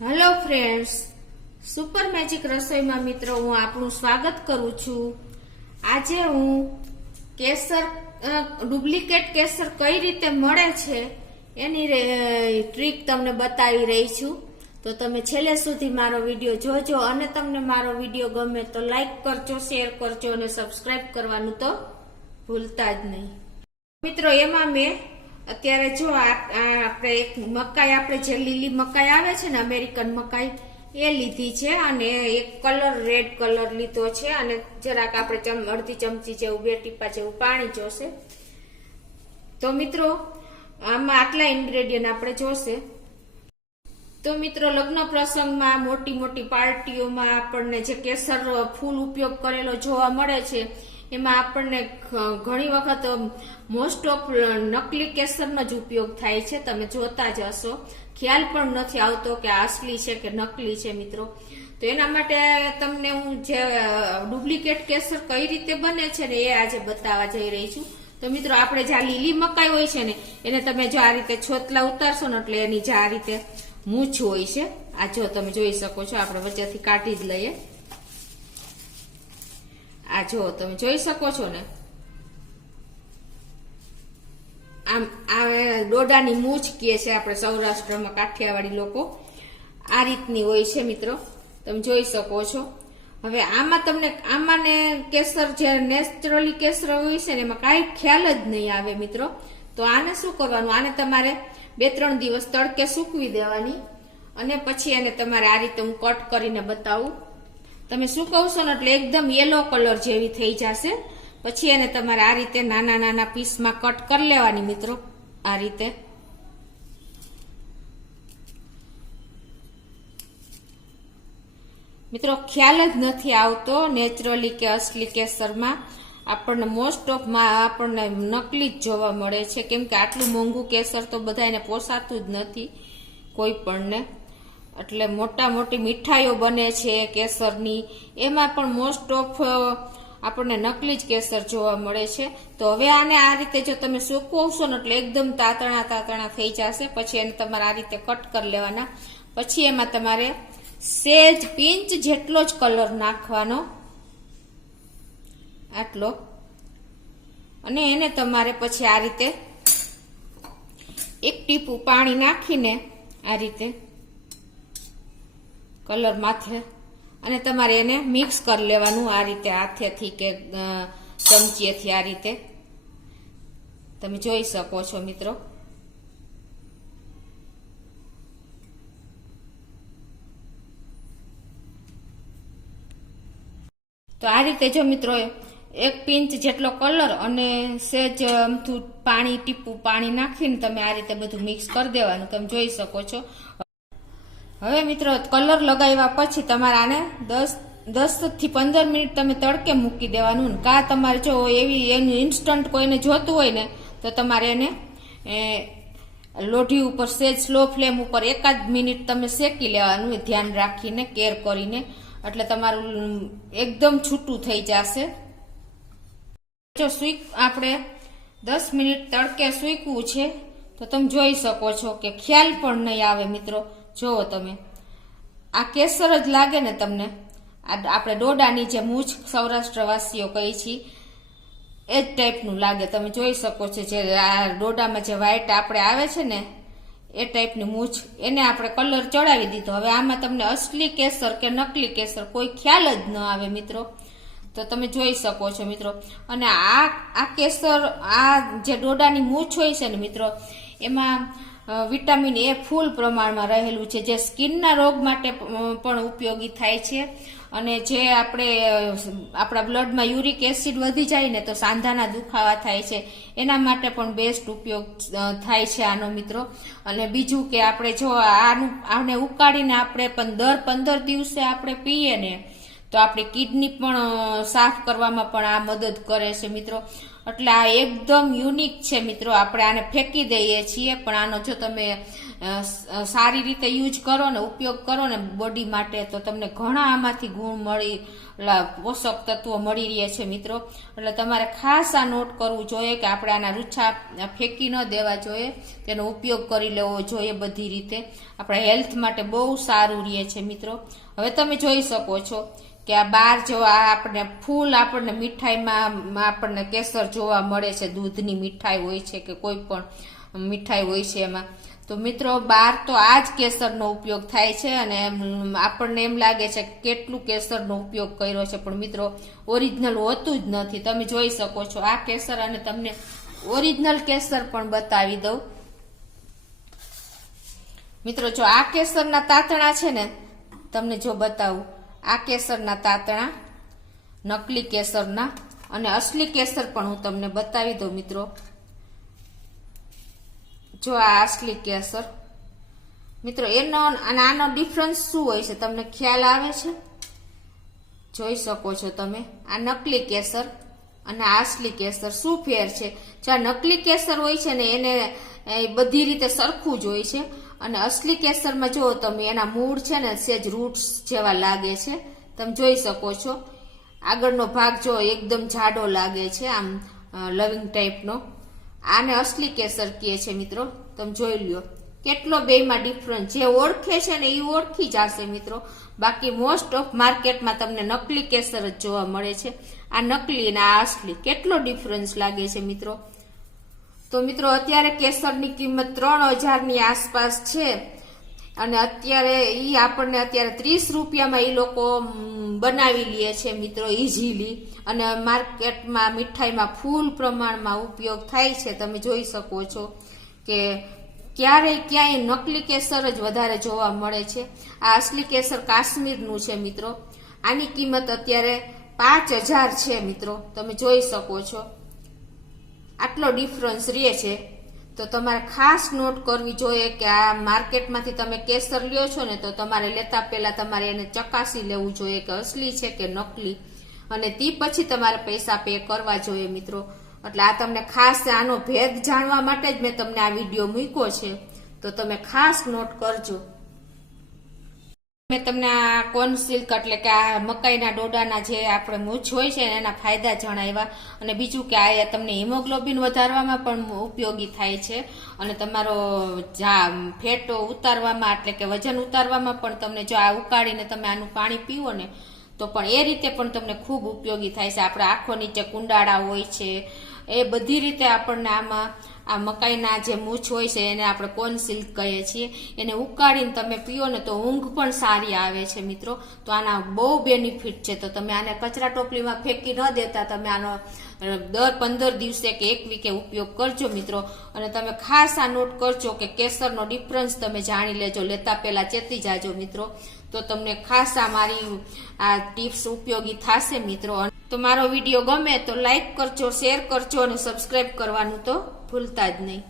Hello friends, super magic રસોઈમાં મિત્રો હું આપનું સ્વાગત કરું છું। આજે હું કેસર ડુપ્લિકેટ કેસર કઈ રીતે મળે છે એની ટ્રીક તમને બતાવી રહી છું। તો તમે છેલ્લે સુધી મારો વિડીયો જોજો અને તમને મારો વિડીયો ગમે તો લાઈક કરજો, શેર કરજો અને સબસ્ક્રાઇબ કરવાનું તો ભૂલતા જ નહીં। મિત્રો એમાં મેં અત્યારે જો આપણે એક મકાઈ, આપણે જે લીલી મકાઈ આવે છે ને અમેરિકન મકાઈ, એ લીધી છે અને એક કલર રેડ કલર લીધો છે અને જરાક આપણે અડધી ચમચી જેવું, 2 ટીપા જેવું પાણી જોશે। તો મિત્રો આમાં આટલા ઇન્ગ્રેડિયન્ટ આપણે જોશે। તો મિત્રો લગ્ન પ્રસંગમાં, મોટી મોટી પાર્ટીઓમાં આપણને જે કેસર ફૂલ ઉપયોગ કરેલો જોવા મળે છે એમાં આપણને ઘણી વખત મોસ્ટ ઓફ નકલી કેસરનો જ ઉપયોગ થાય છે। તમે જોતા જ હશો, ખ્યાલ પણ નથી આવતો કે અસલી છે કે નકલી છે મિત્રો। તો એના માટે તમને હું જે ડુપ્લિકેટ કેસર કઈ રીતે બને છે ને એ આજે બતાવવા જઈ રહી છું। તો મિત્રો આપણે જે લીલી મકાઈ હોય છે ને એને તમે જો આ રીતે છોતલા ઉતારશો ને એટલે એની જે આ રીતે મૂછ હોય છે, આ જો તમે જોઈ શકો છો, આપણે વચ્ચેથી કાઢી જ લઈએ। આ જો તમે જોઈ શકો છો ને, આમ આ ડોડાની મૂછ કહે છે આપણે સૌરાષ્ટ્રમાં, કાઠિયાવાડી લોકો આ રીતની હોય છે મિત્રો, તમે જોઈ શકો છો। હવે આમાં તમને આમાંને કેસર જે નેચરલી કેસર હોય છે ને એમાં કાંઈ ખ્યાલ જ નહીં આવે મિત્રો। તો આને શું કરવાનું, આને તમારે 2-3 દિવસ તડકે સૂકવી દેવાની અને પછી એને તમારે આ રીતે હું કટ કરીને બતાવું। તમે સુકવશો ને એટલે એકદમ યેલો કલર જેવી થઈ જશે। પછી એને તમારે આ રીતે નાના નાના પીસમાં કટ કરી લેવાની મિત્રો, આ રીતે। મિત્રો ખ્યાલ જ નથી આવતો નેચરલી કે અસલી કેસરમાં, આપણને મોસ્ટ ઓફ આપણને નકલી જ જોવા મળે છે, કેમ કે આટલું મોંઘું કેસર તો બધાને પોસાતું જ નથી કોઈ પણને। એટલે મોટા મોટી મીઠાઈઓ બને છે કેસરની, એમાં પણ મોસ્ટ ઓફ આપણને નકલી જ કેસર જોવા મળે છે। તો હવે આને આ રીતે જો તમે સૂકવશો ને એટલે એકદમ તાતણા થઈ જશે। પછી એને તમારે આ રીતે કટ કરી લેવાના। પછી એમાં તમારે સેજ પિંચ જેટલો જ કલર નાખવાનો, આટલો, અને એને તમારે પછી આ રીતે 1 ટીપું પાણી નાખીને આ રીતે કલર માથે, અને તમારે એને મિક્સ કરી લેવાનું આ રીતે હાથેથી કે ચમચીએથી, આ રીતે તમે જોઈ શકો છો મિત્રો। તો આ રીતે જો મિત્રો 1 પિંચ જેટલો કલર અને સેજ અમથું પાણી, ટીપું પાણી નાખીને તમે આ રીતે બધું મિક્સ કરી દેવાનું, તમે જોઈ શકો છો। હવે મિત્રો કલર લગાવ્યા પછી તમારે આને 10 થી 15 મિનિટ તમે તડકે મૂકી દેવાનું। કા તમારે જો એવી એનું ઇન્સ્ટન્ટ કોઈને જોતું હોય ને તો તમારે એને લોઢી ઉપર સેજ સ્લો ફ્લેમ ઉપર 1 મિનિટ તમે શેકી લેવાનું, ધ્યાન રાખીને, કેર કરીને, એટલે તમારું એકદમ છૂટું થઈ જશે। જો આપણે 10 મિનિટ તડકે સૂકવું છે તો તમે જોઈ શકો છો કે ખ્યાલ પણ નહીં આવે મિત્રો। જો તમે આ કેસર જ લાગે ને તમને, આપણે ડોડાની જે મૂછ સૌરાષ્ટ્રવાસીઓ કહી છીએ એ જ ટાઈપનું લાગે। તમે જોઈ શકો છો જે આ ડોડામાં જે વ્હાઈટ આપણે આવે છે ને એ ટાઈપની મૂછ, એને આપણે કલર ચડાવી દીધો। હવે આમાં તમને અસલી કેસર કે નકલી કેસર કોઈ ખ્યાલ જ ન આવે મિત્રો। તો તમે જોઈ શકો છો મિત્રો। અને આ કેસર, આ જે ડોડાની મૂછ હોય છે ને મિત્રો, એમાં વિટામિન એ ફૂલ પ્રમાણમાં રહેલું છે, જે સ્કિનના રોગ માટે પણ ઉપયોગી થાય છે। અને જે આપણા બ્લડમાં યુરિક એસિડ વધી જાય ને તો સાંધાના દુખાવા થાય છે, એના માટે પણ બેસ્ટ ઉપયોગ થાય છે આનો મિત્રો। અને બીજું કે આપણે જો આને ઉકાળીને આપણે પણ દર 15 દિવસે આપણે પીએ ને તો આપણી કિડની પણ સાફ કરવામાં પણ આ મદદ કરે છે મિત્રો। એટલે આ એકદમ યુનિક છે મિત્રો। આપણે આને ફેંકી દઈએ છીએ, પણ આનો જો તમે સારી રીતે યુઝ કરો ને ઉપયોગ કરો ને બોડી માટે તો તમને ઘણા આમાંથી ગુણ મળી પોષક તત્વો મળી રહે છે મિત્રો. એટલે તમારે ખાસ આ નોટ કરવું જોઈએ કે આપણે આના રૂછા ફેંકી ન દેવા જોઈએ, તેનો ઉપયોગ કરી લેવો જોઈએ બધી રીતે. આપણા હેલ્થ માટે બહુ સારું રહે છે મિત્રો. હવે તમે જોઈ શકો છો કે આ બાર જો આપણને ફૂલ આપણને મીઠાઈમાં આપણને કેસર જોવા મળે છે. દૂધની મીઠાઈ હોય છે કે કોઈ પણ મીઠાઈ હોય છે એમાં. તો મિત્રો બાર તો આ જ કેસરનો ઉપયોગ થાય છે અને આપણને એમ લાગે છે કે કેટલું કેસરનો ઉપયોગ કર્યો છે, પણ મિત્રો ઓરિજિનલ હોતું જ નથી. તમે જોઈ શકો છો આ કેસર, અને તમને ઓરિજિનલ કેસર પણ બતાવી દઉં મિત્રો. જો આ કેસરના તાતણા છે ને, તમને જો બતાવું, આ કેસરના તાતણા નકલી કેસરના, અને અસલી કેસર પણ હું તમને બતાવી દઉં મિત્રો. જો આ અસલી કેસર મિત્રો, એનો અને આનો ડિફરન્સ શું હોય છે તમને ખ્યાલ આવે છે? જોઈ શકો છો તમે આ નકલી કેસર અને આ અસલી કેસર શું ફેર છે. જે આ નકલી કેસર હોય છે ને એને બધી રીતે સરખું જ હોય છે, અને અસલી કેસરમાં જો તમે એના મૂળ છે ને સેજ રૂટ્સ જેવા લાગે છે. તમે જોઈ શકો છો આગળનો ભાગ જો એકદમ જાડો લાગે છે, આમ લવિંગ ટાઈપનો. આને અસલી કેસર કહે છે મિત્રો. તમે જોઈ લ્યો કેટલો બેમાં ડિફરન્સ. જે ઓળખે છે ને એ ઓળખી જશે મિત્રો. બાકી મોસ્ટ ઓફ માર્કેટમાં તમને નકલી કેસર જ જોવા મળે છે. આ નકલી અને આ અસલી કેટલો ડિફરન્સ લાગે છે મિત્રો. તો મિત્રો અત્યારે કેસરની કિંમત 3000ની આસપાસ છે, અને અત્યારે ઈ આપણને અત્યારે 30 રૂપિયામાં એ લોકો બનાવી લે છે મિત્રો ઇઝીલી. અને માર્કેટમાં મીઠાઈમાં ફૂલ પ્રમાણમાં ઉપયોગ થાય છે. તમે જોઈ શકો છો કે ક્યાંય નકલી કેસર જ વધારે જોવા મળે છે. આ અસલી કેસર કાશ્મીરનું છે મિત્રો. આની કિંમત અત્યારે 5000 છે મિત્રો. તમે જોઈ શકો છો આટલો ડિફરન્સ રહે છે. તો તમારે ખાસ નોટ કરવી જોઈએ કે આ માર્કેટમાંથી તમે કેસર લ્યો છો ને, તો તમારે લેતા પહેલા તમારે એને ચકાસી લેવું જોઈએ કે અસલી છે કે નકલી, અને તે પછી તમારે પૈસા પે કરવા જોઈએ મિત્રો. એટલે આ તમને ખાસ આનો ભેદ જાણવા માટે જ મેં તમને આ વિડીયો મૂક્યો છે. તો તમે ખાસ નોટ કરજો. મેં તમને આ કોર્ન સિલ્ક એટલે કે આ મકાઈના ડોડાના જે આપણે મૂછ હોય છે એના ફાયદા જણાવ્યા, અને બીજું કે આ તમને હિમોગ્લોબિન વધારવામાં પણ ઉપયોગી થાય છે, અને તમારો ફેટ ઉતારવામાં એટલે કે વજન ઉતારવામાં પણ તમને જો આ ઉકાળીને તમે આનું પાણી પીવો ને તો પણ એ રીતે પણ તમને ખૂબ ઉપયોગી થાય છે. આપણે આંખો નીચે કુંડાળા હોય છે એ બધી રીતે આપણને આમાં આ મકાઈના જે મૂછ હોય છે એને આપણે કોર્ન સિલ્ક કહીએ છીએ, એને ઉકાળીને તમે પીઓ ને તો ઊંઘ પણ સારી આવે છે મિત્રો. તો આના બહુ બેનિફિટ છે. તો તમે આને કચરા ટોપલીમાં ફેંકી ન દેતા, તમે આનો દર 15 દિવસે કે 1 વીકે ઉપયોગ કરજો મિત્રો. અને તમે ખાસ આ નોટ કરજો કે કેસરનો ડિફરન્સ તમે જાણી લેજો, લેતા પહેલા ચેતી જાજો મિત્રો. તો તમને ખાસ આ મારી આ ટિપ્સ ઉપયોગી થશે મિત્રો. તો મારો વિડીયો ગમે તો લાઈક કરજો, શેર કરજો અને સબસ્ક્રાઈબ કરવાનું તો ભૂલતા જ નહીં.